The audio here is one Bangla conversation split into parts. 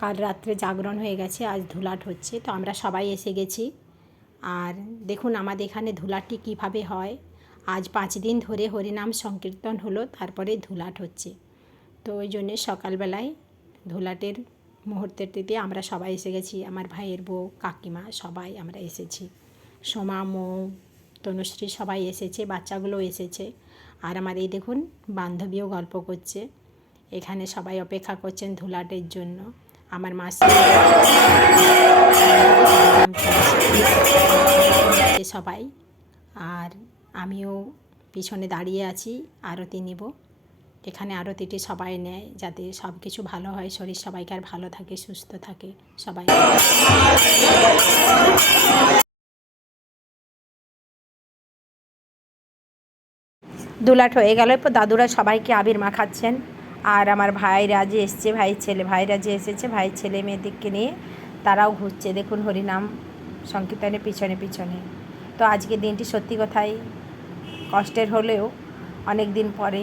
কাল রাত্রে জাগরণ হয়ে গেছে, আজ ধুলাট হচ্ছে। তো আমরা সবাই এসে গেছি। আর দেখুন আমাদের এখানে ধুলাটটি কীভাবে হয়। আজ 5 দিন ধরে হরিনাম সংকীর্তন হলো, তারপরে ধুলাট হচ্ছে। তো ওই জন্যে সকালবেলায় ধুলাটের মুহূর্তটিতে আমরা সবাই এসে গেছি। আমার ভাইয়ের বউ, কাকিমা সবাই আমরা এসেছি। সোমা, মৌ, তনুশ্রী সবাই এসেছে, বাচ্চাগুলোও এসেছে। আর আমার এই দেখুন বান্ধবীও গল্প করছে। এখানে সবাই অপেক্ষা করছেন ধুলাটের জন্য। আমার মাসি সবাই, আর আমিও পিছনে দাঁড়িয়ে আছি আরতি নিব। এখানে আরতিটি সবাই নেয় যাতে সব কিছু ভালো হয়, শরীর সবাইকার ভালো থাকে, সুস্থ থাকে সবাই। ধুলাট হয়ে গেল, এরপর দাদুরা সবাইকে আবির মাখাচ্ছেন। আর আমার ভাইরা যে এসছে, ভাইরা যে এসেছে, ভাইয়ের ছেলে মেয়েদেরকে নিয়ে তারাও ঘুরছে দেখুন হরিনাম সংকীর্তনের পিছনে পিছনে। তো আজকের দিনটি সত্যি কথাই কষ্টের হলেও অনেক দিন পরে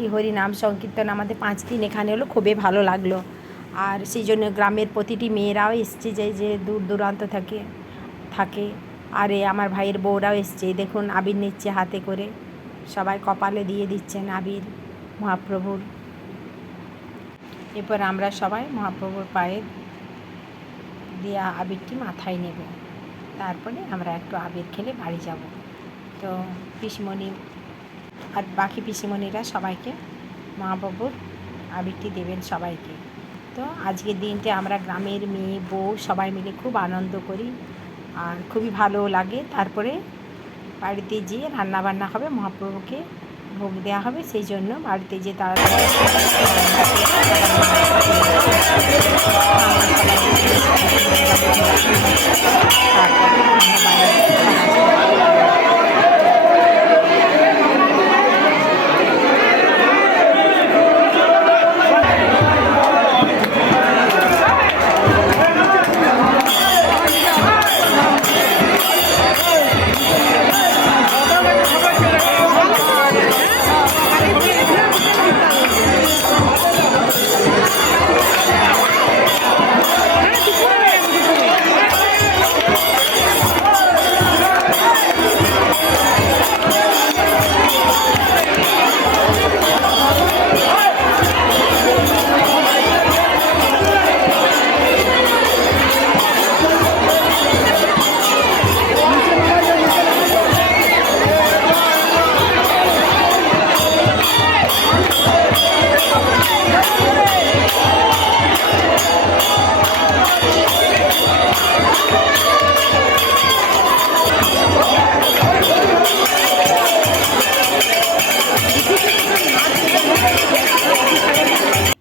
এই হরিনাম সংকীর্তন আমাদের 5 দিন এখানে হলো, খুবই ভালো লাগলো। আর সেই জন্য গ্রামের প্রতিটি মেয়েরাও এসছে, যে দূর দূরান্ত থাকে। আর আমার ভাইয়ের বউরাও এসছে, দেখুন আবির নিচ্ছে হাতে করে, সবাই কপালে দিয়ে দিচ্ছেন আবির মহাপ্রভুর। এরপর আমরা সবাই মহাপ্রভুর পায়ে দেওয়া আবিরটি মাথায় নেব, তারপরে আমরা একটু আবির খেলে বাড়ি যাব। তো পিসিমণি আর বাকি পিসিমণিরা সবাইকে মহাপ্রভুর আবিরটি দেবেন সবাইকে। তো আজকের দিনটা আমরা গ্রামের মেয়ে বউ সবাই মিলে খুব আনন্দ করি আর খুবই ভালো লাগে। তারপরে বাড়িতে যেয়ে রান্নাবান্না হবে, মহাপ্রভুকে ভোগ দেওয়া হবে, সেই জন্য বাড়িতে যেয়ে তাড়াতাড়ি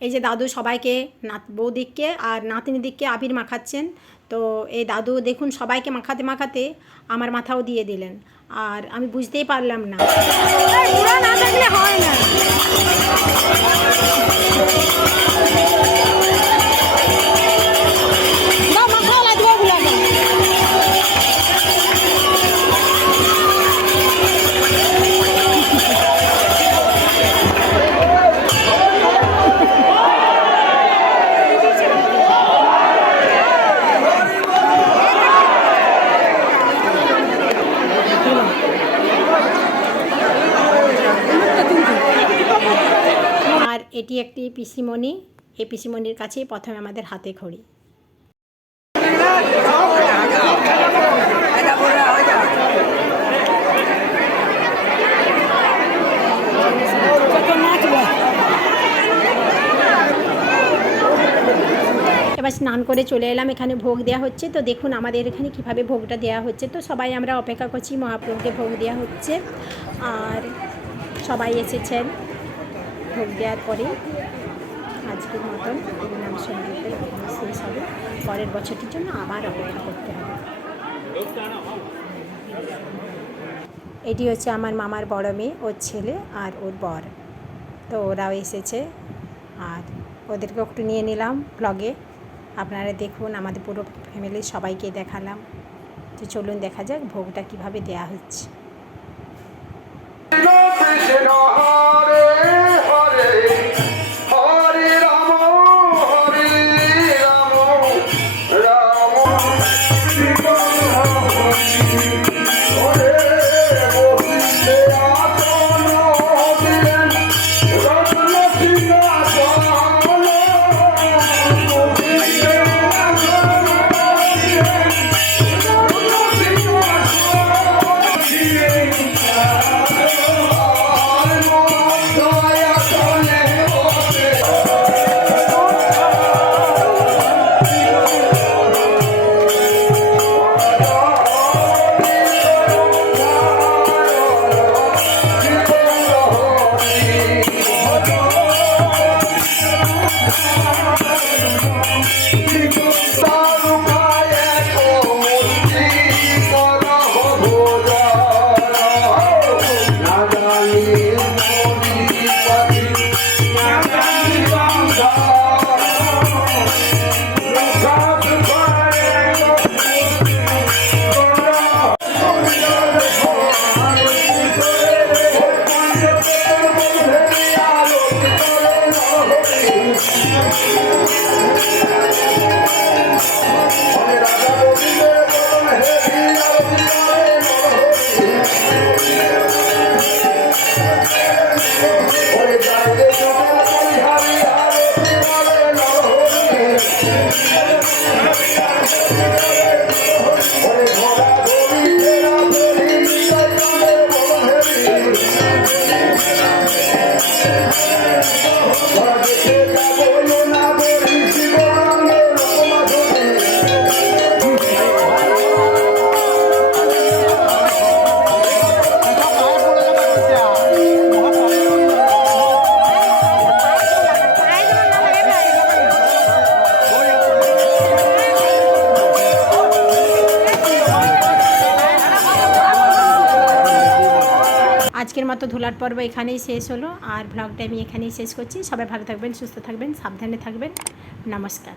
এই যে দাদু সবাইকে বৌদিককে আর নাতনিদিককে আবির মাখাচ্ছেন। তো এই দাদু দেখুন সবাইকে মাখাতে মাখাতে আমার মাথাও দিয়ে দিলেন, আর আমি বুঝতেই পারলাম না, না থাকলে হয় না। এটি একটি পিসিমণি, এই পিসিমণির কাছেই প্রথমে আমাদের হাতে খড়ি। এবার স্নান করে চলে এলাম, এখানে ভোগ দেওয়া হচ্ছে। তো দেখুন আমাদের এখানে কীভাবে ভোগটা দেওয়া হচ্ছে। তো সবাই আমরা অপেক্ষা করছি, মহাপ্রভুকে ভোগ দেওয়া হচ্ছে। আর সবাই এসেছেন, ভোগ দেওয়ার পরে আজকের মতন হরিনাম সংকীর্তন এখানে শেষ হবে। পরের বছরটির জন্য আবার অপেক্ষা করতে হবে। এটি হচ্ছে আমার মামার বড় মেয়ে, ওর ছেলে আর ওর বর। তো ওরাও এসেছে আর ওদেরকে একটু নিয়ে নিলাম ব্লগে। আপনারা দেখুন, আমাদের পুরো ফ্যামিলির সবাইকে দেখালাম। তো চলুন দেখা যাক ভোগটা কীভাবে দেয়া হচ্ছে। আজকের মতো ধুলার পর্ব এখানেই শেষ হলো, আর ব্লগটা আমি এখানেই শেষ করছি। সবাই ভালো থাকবেন, সুস্থ থাকবেন, সাবধানে থাকবেন। নমস্কার।